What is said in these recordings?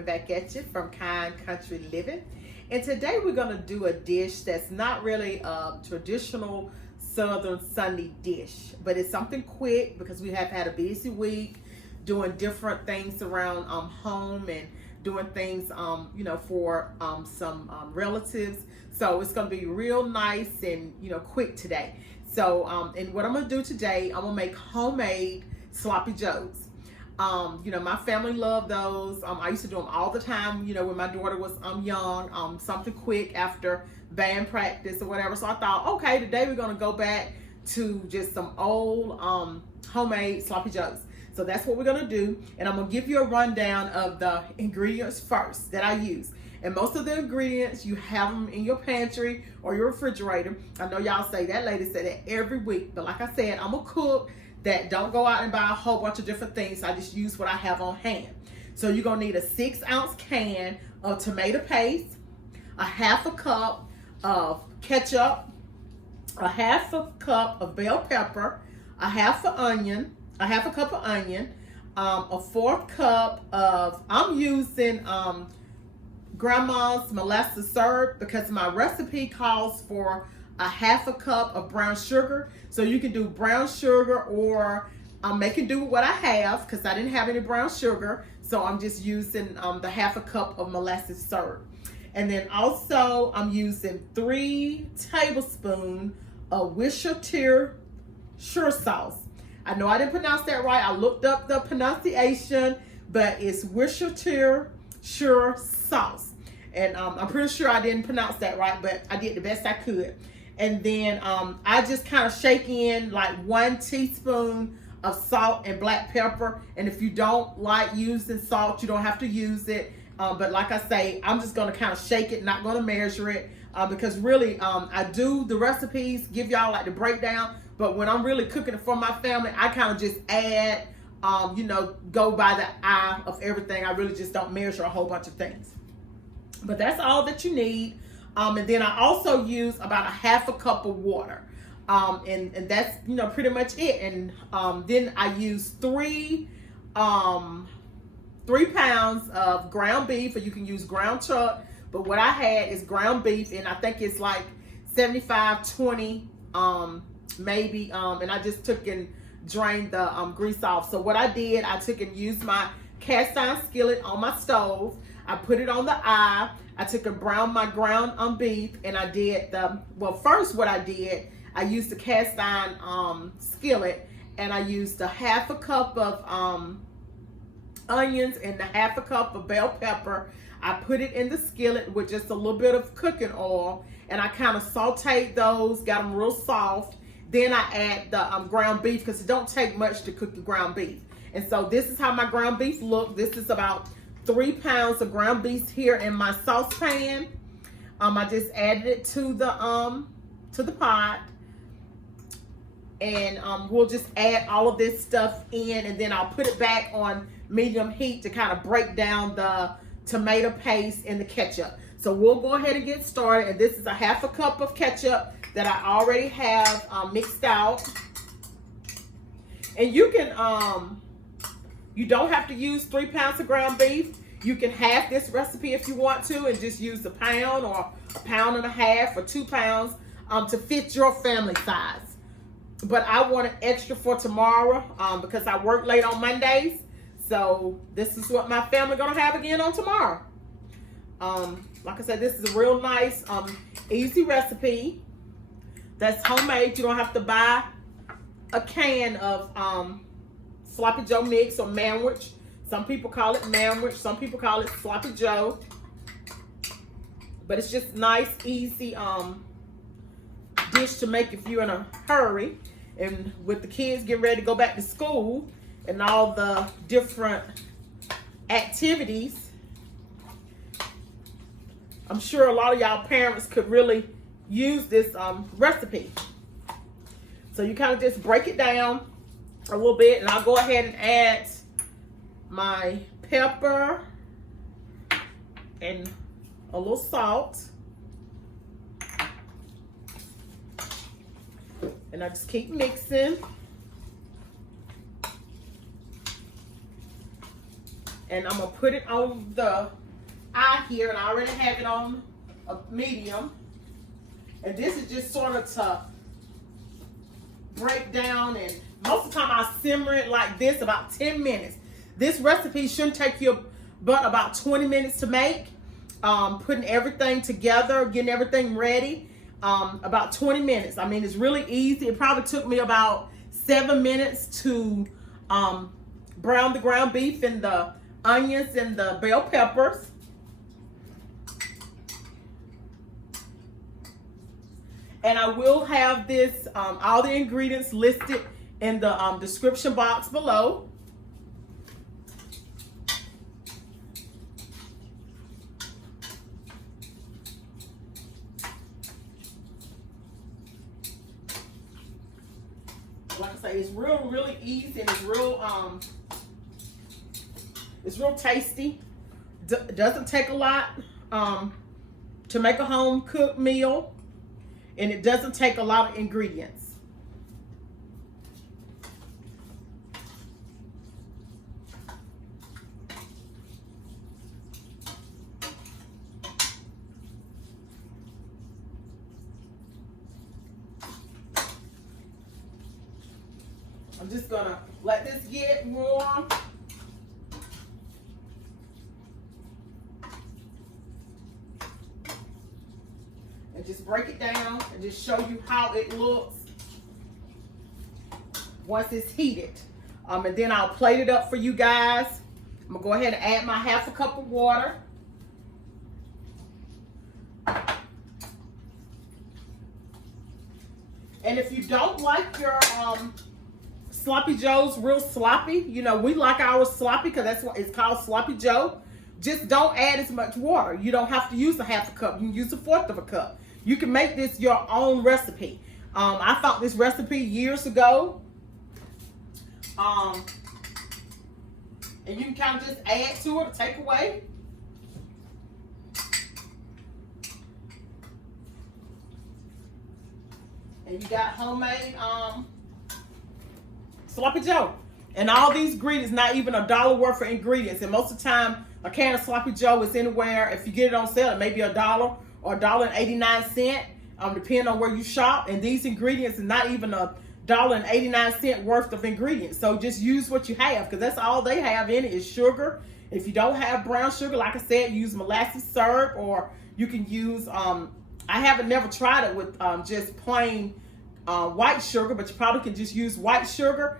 coming back at you from Kind Country Living. And today we're going to do a dish that's not really a traditional Southern Sunday dish, but it's something quick because we have had a busy week doing different things around home and doing things for some relatives. So it's going to be real nice and quick today. So and what I'm going to do today, I'm going to make homemade sloppy joes. My family loved those. I used to do them all the time, when my daughter was young, something quick after band practice or whatever. So I thought, okay, today we're going to go back to just some old homemade sloppy joes. So that's what we're going to do. And I'm going to give you a rundown of the ingredients first that I use. And most of the ingredients, you have them in your pantry or your refrigerator. I know y'all say that, lady said that every week. But like I said, I'm a cook that don't go out and buy a whole bunch of different things. I just use what I have on hand. So you're going to need a 6-ounce can of tomato paste, a half a cup of ketchup, a half a cup of bell pepper, a half a cup of onion, a 4th cup of, I'm using grandma's molasses syrup because my recipe calls for a half a cup of brown sugar. So you can do brown sugar, or I'm making do with what I have because I didn't have any brown sugar. So I'm just using the half a cup of molasses syrup. And then also I'm using 3 tablespoons of Worcestershire sauce. I know I didn't pronounce that right. I looked up the pronunciation, but it's Worcestershire sauce. And I'm pretty sure I didn't pronounce that right, but I did the best I could. And then I just kind of shake in like 1 teaspoon of salt and black pepper. And if you don't like using salt, you don't have to use it. But like I say, I'm just going to kind of shake it, not going to measure it. Because really, I do the recipes, give y'all like the breakdown. But when I'm really cooking it for my family, I kind of just add, go by the eye of everything. I really just don't measure a whole bunch of things. But that's all that you need. And then I also use about a half a cup of water. And that's, pretty much it. And then I use 3 pounds of ground beef, or you can use ground chuck. But what I had is ground beef, and I think it's like 75-20, maybe. And I just took and drained the grease off. So what I did, I took and used my cast iron skillet on my stove. I put it on the eye. I took and browned my ground beef, and I did first what I did, I used the cast iron skillet, and I used a half a cup of onions and a half a cup of bell pepper. I put it in the skillet with just a little bit of cooking oil, and I kind of sauteed those, got them real soft. Then I add the ground beef because it don't take much to cook the ground beef. And so this is how my ground beef look. This is about 3 pounds of ground beef here in my saucepan. I just added it to the pot, and we'll just add all of this stuff in, and then I'll put it back on medium heat to kind of break down the tomato paste and the ketchup. So we'll go ahead and get started. And this is a half a cup of ketchup that I already have mixed out. And you can you don't have to use 3 pounds of ground beef. You can half this recipe if you want to and just use a pound or a pound and a half or 2 pounds to fit your family size. But I want it extra for tomorrow because I work late on Mondays. So this is what my family gonna have again on tomorrow. Like I said, this is a real nice, easy recipe that's homemade. You don't have to buy a can of sloppy joe mix or manwich. Some people call it manwich. Some people call it sloppy joe. But it's just nice, easy dish to make if you're in a hurry. And with the kids getting ready to go back to school and all the different activities, I'm sure a lot of y'all parents could really use this recipe. So you kind of just break it down a little bit, and I'll go ahead and add my pepper and a little salt. And I just keep mixing. And I'm gonna put it on the eye here, and I already have it on a medium. And this is just sort of to break down, and most of the time I simmer it like this about 10 minutes. This recipe shouldn't take you but about 20 minutes to make. Putting everything together, getting everything ready, about 20 minutes. I mean, it's really easy. It probably took me about 7 minutes to brown the ground beef and the onions and the bell peppers. And I will have this, all the ingredients listed in the description box below. Like I say, it's really easy, and it's real tasty. Doesn't take a lot to make a home cooked meal, and it doesn't take a lot of ingredients. I'm just gonna let this get warm. And just break it down and just show you how it looks once it's heated. And then I'll plate it up for you guys. I'm gonna go ahead and add my half a cup of water. And if you don't like your sloppy joes real sloppy, you know, we like ours sloppy because that's what it's called, sloppy joe. Just don't add as much water. You don't have to use a half a cup. You can use a fourth of a cup. You can make this your own recipe. I found this recipe years ago. And you can kind of just add to it or take away. And you got homemade sloppy joe. And all these ingredients, not even $1 worth of ingredients. And most of the time, a can of sloppy joe is anywhere, if you get it on sale, it may be $1 or $1.89, depending on where you shop. And these ingredients is not even $1.89 worth of ingredients. So just use what you have, because that's all they have in it is sugar. If you don't have brown sugar, like I said, use molasses syrup, or you can use, I haven't never tried it with just plain white sugar, but you probably can just use white sugar.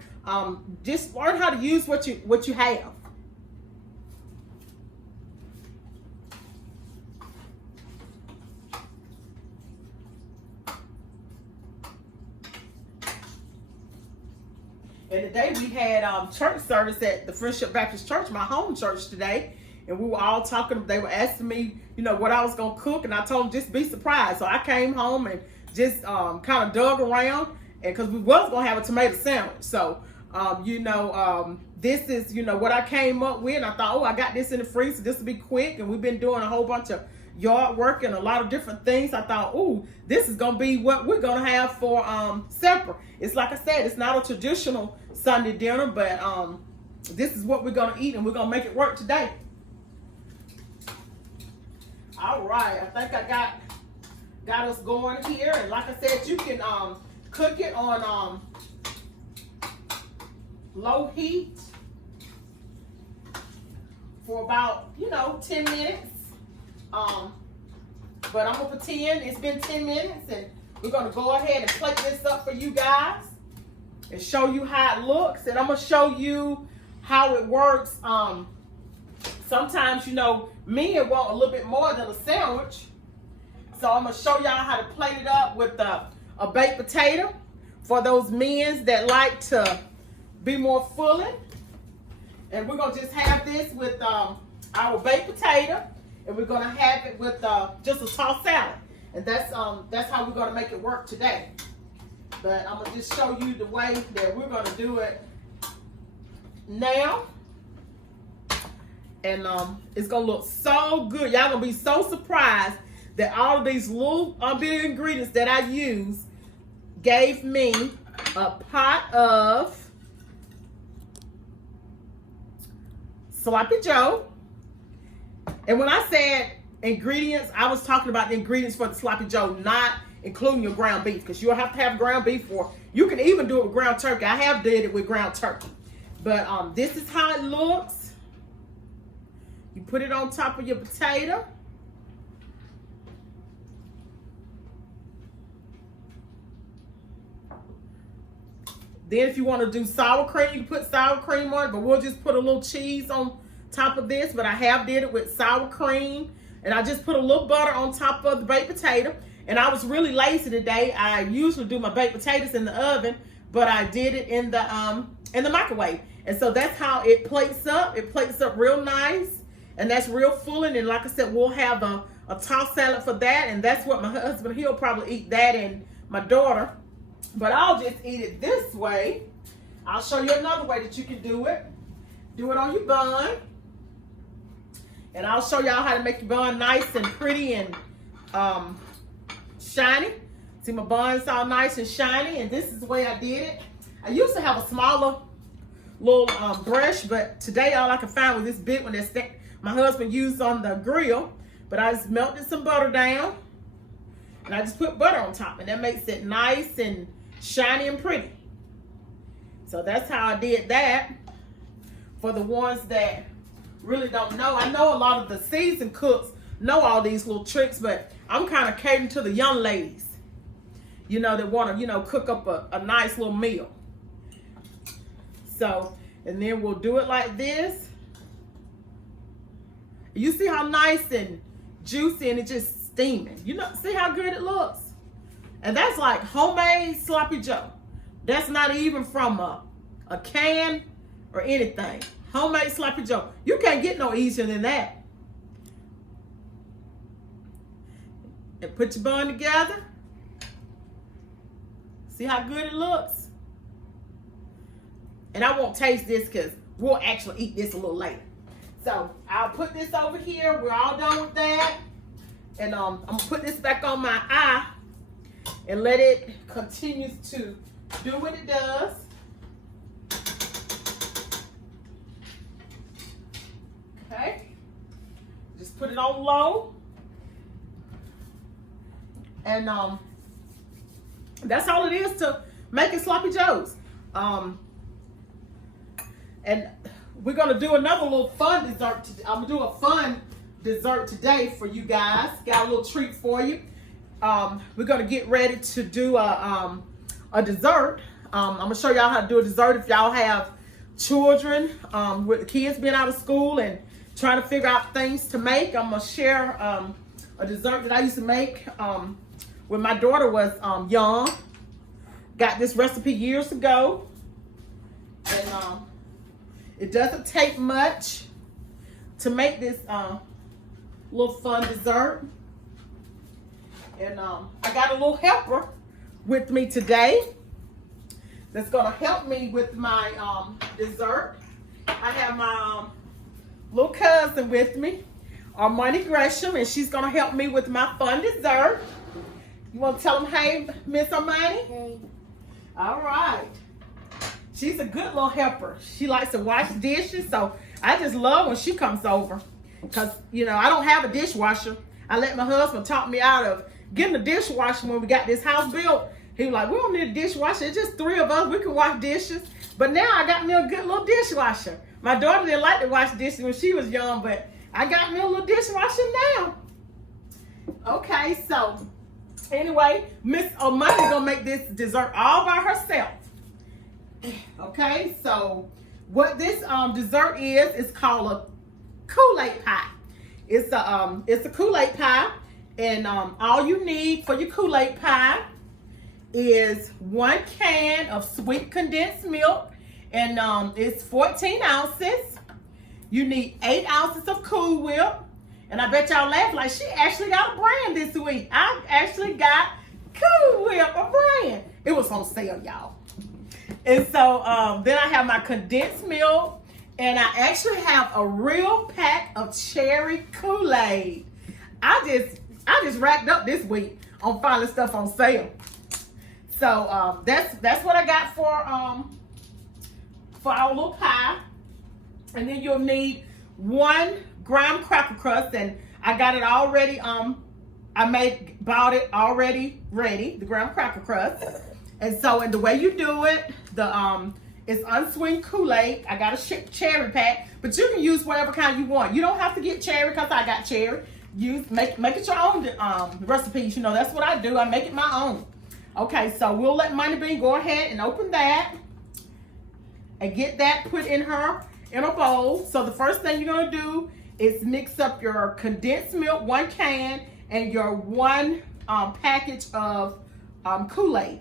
Just learn how to use what you have. And today we had church service at the Friendship Baptist Church, my home church today. And we were all talking, they were asking me, you know, what I was going to cook. And I told them just be surprised. So I came home and just kind of dug around, and because we was going to have a tomato sandwich. So, this is, what I came up with. And I thought, oh, I got this in the freezer. This will be quick. And we've been doing a whole bunch of yard work and a lot of different things. I thought, oh, this is going to be what we're going to have for supper. It's like I said, it's not a traditional Sunday dinner, but this is what we're going to eat, and we're going to make it work today. All right, I think I got us going here. And like I said, you can cook it on low heat for about 10 minutes. But I'm gonna pretend it's been 10 minutes, and we're gonna go ahead and plate this up for you guys and show you how it looks. And I'm gonna show you how it works. Sometimes men want a little bit more than a sandwich, so I'm gonna show y'all how to plate it up with a baked potato for those men that like to be more filling. And we're gonna just have this with our baked potato, and we're gonna have it with just a tossed salad. And that's how we're gonna make it work today. But I'm gonna just show you the way that we're gonna do it now. And it's gonna look so good. Y'all gonna be so surprised that all of these little bit of ingredients that I use gave me a pot of sloppy joe. And when I said ingredients, I was talking about the ingredients for the sloppy joe, not including your ground beef, because you'll have to have ground beef for. You can even do it with ground turkey. I have did it with ground turkey. But this is how it looks. You put it on top of your potato. Then if you want to do sour cream, you can put sour cream on it, but we'll just put a little cheese on top of this. But I have did it with sour cream, and I just put a little butter on top of the baked potato. And I was really lazy today. I usually do my baked potatoes in the oven, but I did it in the microwave. And so that's how it plates up. It plates up real nice, and that's real filling. And like I said, we'll have a tossed salad for that, and that's what my husband, he'll probably eat that, and my daughter. But I'll just eat it this way. I'll show you another way that you can do it. Do it on your bun. And I'll show y'all how to make your bun nice and pretty and shiny. See, my bun's all nice and shiny, and this is the way I did it. I used to have a smaller little brush, but today all I could find was this big one that my husband used on the grill. But I just melted some butter down, and I just put butter on top, and that makes it nice and shiny and pretty. So that's how I did that. For the ones that really don't know, I know a lot of the seasoned cooks know all these little tricks, but I'm kind of catering to the young ladies, you know, that want to, you know, cook up a nice little meal. So, and then we'll do it like this. You see how nice and juicy, and it's just steaming. You know, see how good it looks? And that's like homemade sloppy joe. That's not even from a can or anything. Homemade sloppy joe. You can't get no easier than that. And put your bun together. See how good it looks? And I won't taste this because we'll actually eat this a little later. So I'll put this over here. We're all done with that. And I'm gonna put this back on my eye and let it continue to do what it does. Okay. Just put it on low. And that's all it is to making sloppy joes. And we're gonna do another little fun dessert. I'm gonna do a fun dessert today for you guys. Got a little treat for you. We're gonna get ready to do a dessert. I'm gonna show y'all how to do a dessert if y'all have children with the kids being out of school and trying to figure out things to make. I'm gonna share a dessert that I used to make when my daughter was young. Got this recipe years ago, and it doesn't take much to make this little fun dessert. And I got a little helper with me today that's gonna help me with my dessert. I have my little cousin with me, Armani Gresham, and she's gonna help me with my fun dessert. You wanna tell them, hey, Miss Armani? Hey. All right. She's a good little helper. She likes to wash dishes, so I just love when she comes over. Because, you know, I don't have a dishwasher. I let my husband talk me out of getting a dishwasher when we got this house built. He was like, we don't need a dishwasher. It's just 3 of us. We can wash dishes. But now I got me a good little dishwasher. My daughter didn't like to wash dishes when she was young, but I got me a little dishwasher now. Okay, so anyway, Miss O'Malley's gonna make this dessert all by herself. Okay, so what this dessert is called a Kool-Aid Pie. It's a Kool-Aid Pie, and all you need for your Kool-Aid Pie is 1 can of sweet condensed milk, and it's 14 ounces. You need 8 ounces of Cool Whip, and I bet y'all laugh like she actually got a brand this week. I actually got Cool Whip, a brand. It was on sale, y'all. And so then I have my condensed milk, and I actually have a real pack of cherry Kool-Aid. I just racked up this week on finding stuff on sale. So that's what I got for our little pie. And then you'll need 1 graham cracker crust, and I got it already. Bought it already ready, the graham cracker crust. And so, and the way you do it, it's unsweetened Kool-Aid. I got a cherry pack, but you can use whatever kind you want. You don't have to get cherry because I got cherry. Make it your own recipes. You know, that's what I do. I make it my own. Okay, so we'll let Money Bean go ahead and open that and get that put in a bowl. So the first thing you're gonna do is mix up your condensed milk, 1 can, and your 1 package of Kool-Aid.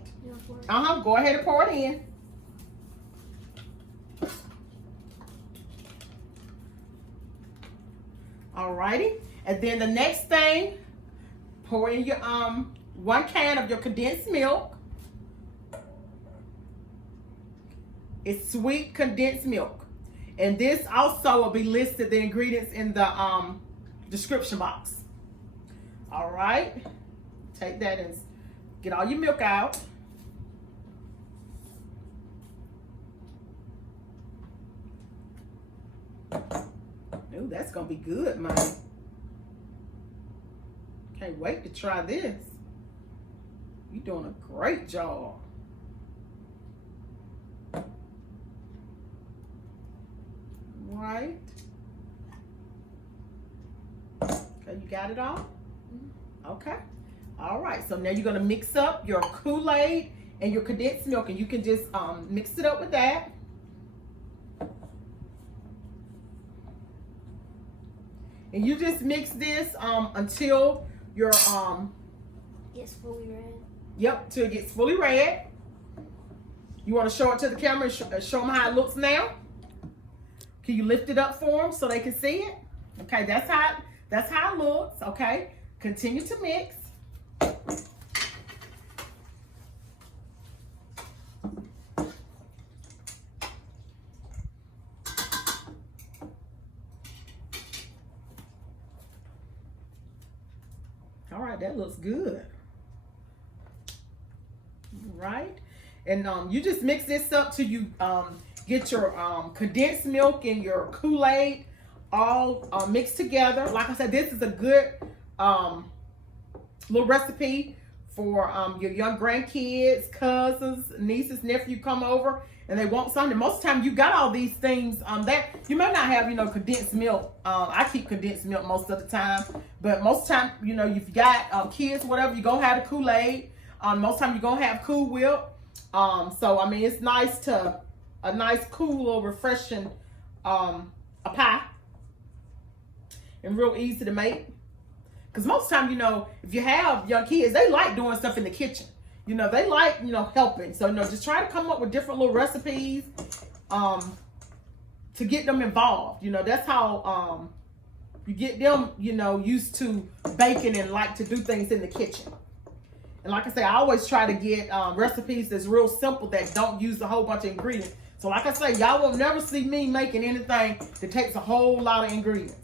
Go ahead and pour it in. Alrighty, and then the next thing, pour in your 1 can of your condensed milk. It's sweet condensed milk, and this also will be listed, the ingredients, in the description box. All right, take that and get all your milk out. Ooh, that's gonna be good, man. Can't wait to try this. You're doing a great job. Right. Okay, you got it all? Okay. All right, so now you're gonna mix up your Kool-Aid and your condensed milk, and you can just mix it up with that. And you just mix this until your gets fully red. Yep, till it gets fully red. You want to show it to the camera and show them how it looks now? Can you lift it up for them so they can see it? Okay, that's how it looks. Okay, continue to mix. All right, that looks good. Right, and you just mix this up till you get your condensed milk and your Kool-Aid all mixed together. Like I said, this is a good little recipe for your young grandkids, cousins, nieces, nephew come over and they want something. Most of the time you got all these things that you may not have, condensed milk. I keep condensed milk most of the time, but most of the time, if you got kids, whatever, you're gonna have the Kool-Aid. Most of the time you're gonna have Cool Whip. So I mean, it's nice to a nice, cool, or refreshing a pie, and real easy to make. Because most of the time, if you have young kids, they like doing stuff in the kitchen. They like, helping. So, just try to come up with different little recipes to get them involved. That's how you get them, used to baking and like to do things in the kitchen. And like I say, I always try to get recipes that's real simple that don't use a whole bunch of ingredients. So like I say, y'all will never see me making anything that takes a whole lot of ingredients.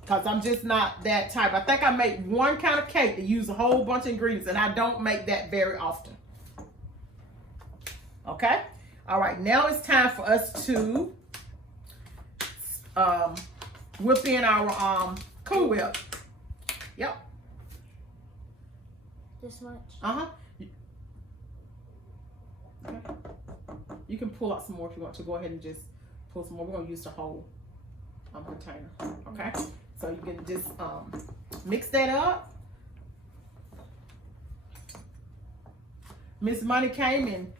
Because I'm just not that type. I think I make one kind of cake that use a whole bunch of ingredients, and I don't make that very often. Okay? All right, now it's time for us to whip in our Cool Whip. Yep. This much? Uh-huh. Okay. You can pull out some more if you want to. Go ahead and just pull some more. We're going to use the whole container. Okay? So you can just mix that up. Miss Money came and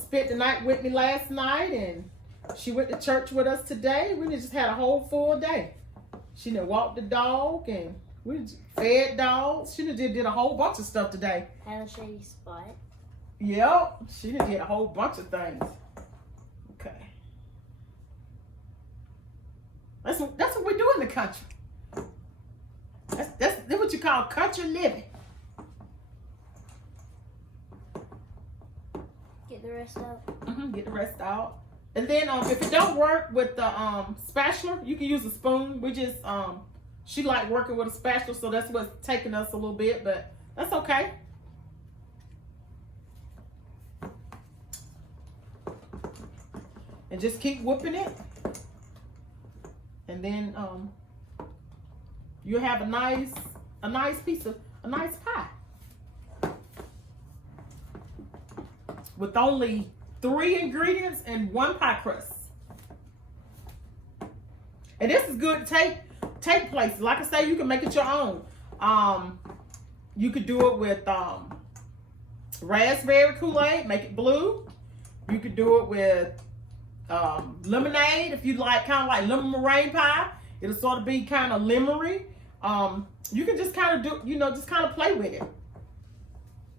spent the night with me last night, and she went to church with us today. We just had a whole full day. She done walked the dog, and we fed dogs. She done did a whole bunch of stuff today. Had a shady spot. Yep, she done did a whole bunch of things. Okay. That's what we do in the country. That's what you call country living. Get the rest out. Get the rest out. And then if it don't work with the spatula, you can use a spoon. We just she liked working with a spatula, so that's what's taking us a little bit, but that's okay. And just keep whipping it. And then you'll have a nice pie with only 3 ingredients and 1 pie crust. And this is good to take places. Like I say, you can make it your own. You could do it with raspberry Kool-Aid, make it blue. You could do it with lemonade if you like, kind of like lemon meringue pie. It'll sort of be kind of lemery. You can just kind of do, just kind of play with it.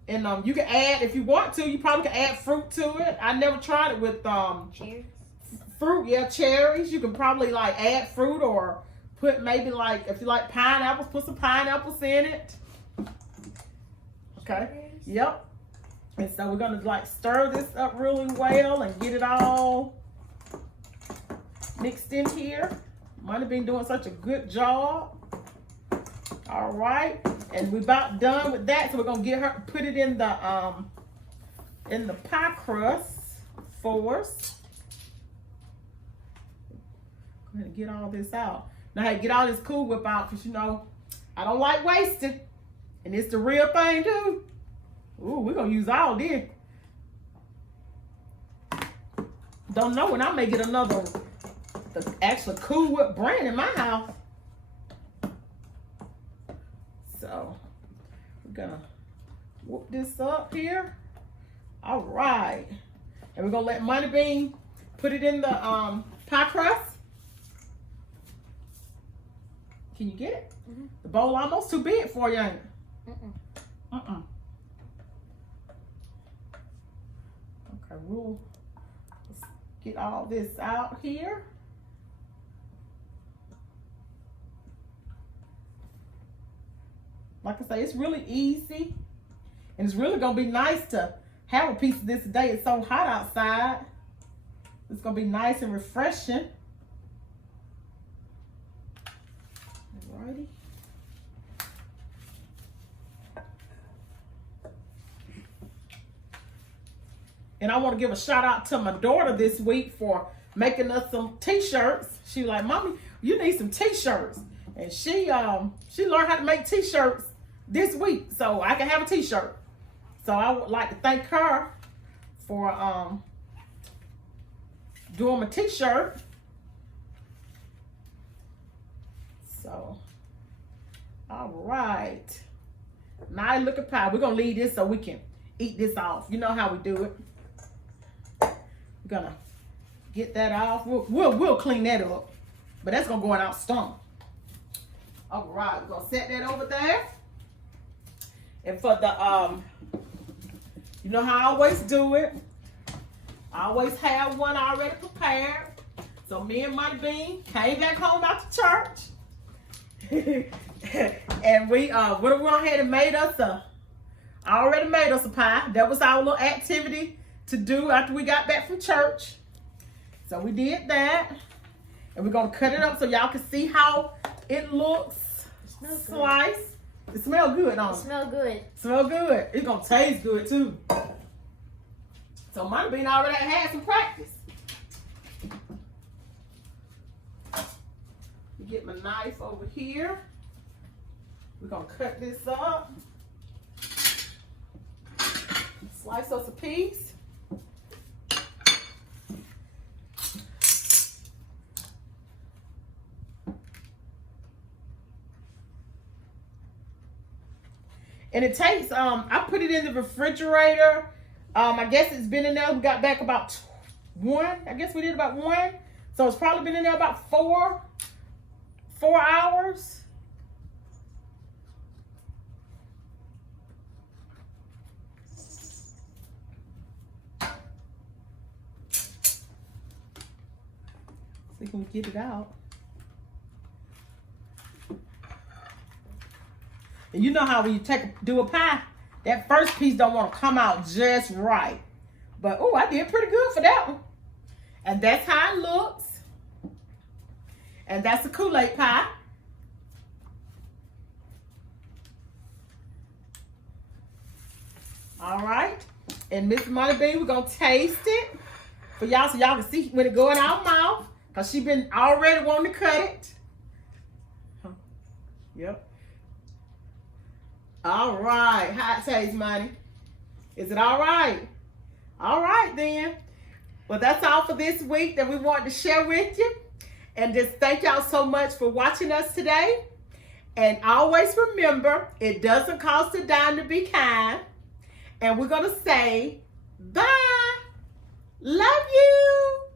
And you can add, if you want to, you probably can add fruit to it. I never tried it with cherries. Fruit, yeah, cherries. You can probably like add fruit or put maybe like, if you like pineapples, put some pineapples in it. Okay. Cherries. Yep. And so we're gonna like stir this up really well and get it all mixed in here. Money been doing such a good job. All right, and we're about done with that. So we're gonna put it in the pie crust for us. Go ahead and get all this out. Now, hey, get all this Cool Whip out, because I don't like wasting, and it's the real thing too. Ooh, we're gonna use all this. Don't know when I may get the actual Cool Whip brand in my house. So we're gonna whoop this up here. All right, and we're gonna let Money Bean put it in the pie crust. Can you get it? Mm-hmm. The bowl almost too big for you, ain't it? Mm-mm. Okay, we'll get all this out here. Like I say, it's really easy. And it's really going to be nice to have a piece of this today. It's so hot outside. It's going to be nice and refreshing. Alrighty. And I want to give a shout out to my daughter this week for making us some t-shirts. She was like, Mommy, you need some t-shirts. And she learned how to make t-shirts this week, so I can have a t-shirt. So I would like to thank her for doing my t-shirt. So, all right. Now look at pie. We're gonna leave this so we can eat this off. You know how we do it. We're gonna get that off. We'll clean that up, but that's gonna go in our stomach. All right, we're gonna set that over there. And for the you know how I always do it. I always have one already prepared. So me and Money Bean came back home after church. And we went ahead and made us a pie. That was our little activity to do after we got back from church. So we did that. And we're gonna cut it up so y'all can see how it looks. Sliced. It smells good, don't it? It smells good. Smell good. It's gonna taste good too. So Money Bean already had some practice. Get my knife over here. We're gonna cut this up. Slice us a piece. And it takes, I put it in the refrigerator. I guess it's been in there. We got back about 1. I guess we did about 1. So it's probably been in there about 4 hours. See if we can get it out. And you know how when you do a pie, that first piece don't want to come out just right. But oh, I did pretty good for that one. And that's how it looks. And that's a Kool-Aid pie. All right. And Miss Money Bean, we're going to taste it for y'all so y'all can see when it go in our mouth. Because she been already wanting to cut it. Huh. Yep. All right. How it tastes, Money? Is it all right? All right, then. Well, that's all for this week that we wanted to share with you. And just thank y'all so much for watching us today. And always remember, it doesn't cost a dime to be kind. And we're going to say, bye. Love you.